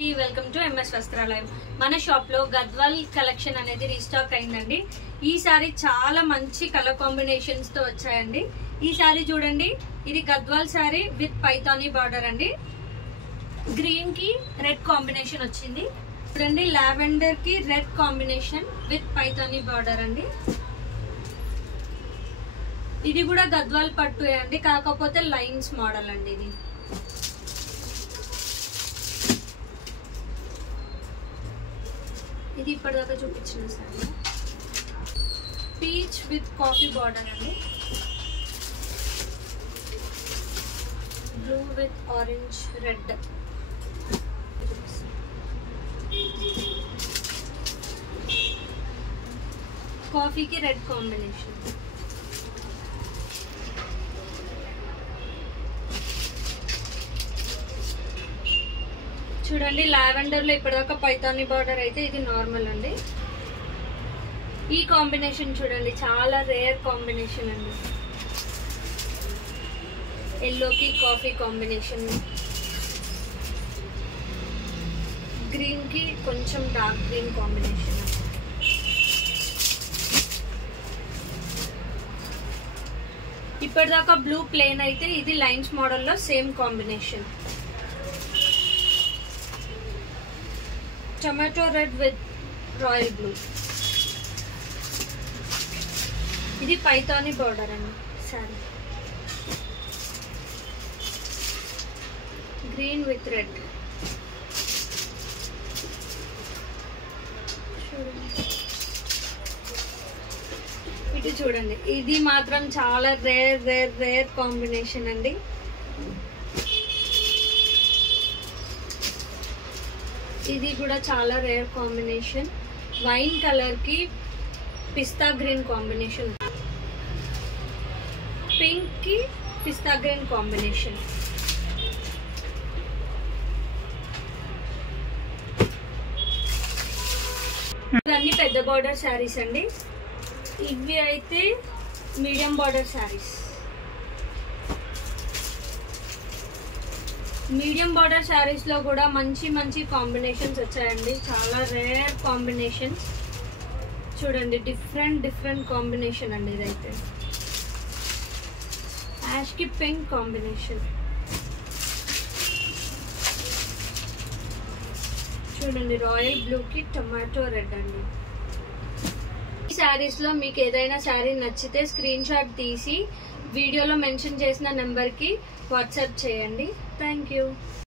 Welcome to MS వస్త్రాలయం. మన shop లో Gadwal collection అనేది రీస్టాక్ అయిందండి. ఈ సారీ చాలా మంచి కలర్ కాంబినేషన్స్ తో వచ్చాయండి. ఈ సారీ చూడండి, ఇది Gadwal sorry with Paithani border అండి. గ్రీన్ కి రెడ్ కాంబినేషన్ వచ్చింది. చూడండి, లావెండర్ కి red combination with Paithani border అండి. ఇది కూడా గద్వాల్ పట్టు అండి, కాకపోతే లైన్స్ మోడల్ అండి. ఇది ఇప్పటిదాకా చూపించిన sari peach with coffee border అండి. Blue with orange red. కాఫీకి రెడ్ కాంబినేషన్. చూడండి, లావెండర్ లో ఇప్పటిదాకా పైతానీ బార్డర్ అయితే ఇది నార్మల్ అండి. ఈ కాంబినేషన్ చూడండి, చాలా రేర్ కాంబినేషన్ అండి. ఎల్లోకి కాఫీ కాంబినేషన్, గ్రీన్ కి కొంచెం డార్క్ గ్రీన్ కాంబినేషన్. ఇప్పటిదాకా బ్లూ ప్లేన్ అయితే ఇది లైన్స్ మోడల్లో same combination. Tomato red with royal blue. ఇది పైతానీ బార్డర్ అండి సారీ. Green with red. ఇటు చూడండి, ఇది మాత్రం చాలా రేర్ రేర్ రేర్ కాంబినేషన్ అండి. ఇది కూడా చాలా రేర్ కాంబినేషన్. వైన్ కలర్ కి పిస్తా గ్రీన్ కాంబినేషన్, పింక్ కి పిస్తా గ్రీన్ కాంబినేషన్. ఇవన్నీ పెద్ద బార్డర్ శారీస్ అండి. ఇవి అయితే medium border saris. Medium border saris లో కూడా మంచి మంచి కాంబినేషన్స్ వచ్చాయండి. చాలా రేర్ కాంబినేషన్స్. చూడండి, డిఫరెంట్ కాంబినేషన్ అండి. ఇదైతే యాష్ కి పింక్ కాంబినేషన్. చూడండి, రాయల్ బ్లూ కి టొమాటో రెడ్ అండి. ఈ శారీస్ లో మీకు ఏదైనా శారీ నచ్చితే స్క్రీన్ షాట్ తీసి వీడియోలో మెన్షన్ చేసిన నెంబర్ కి వాట్సాప్ చేయండి. Thank you.